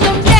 Todo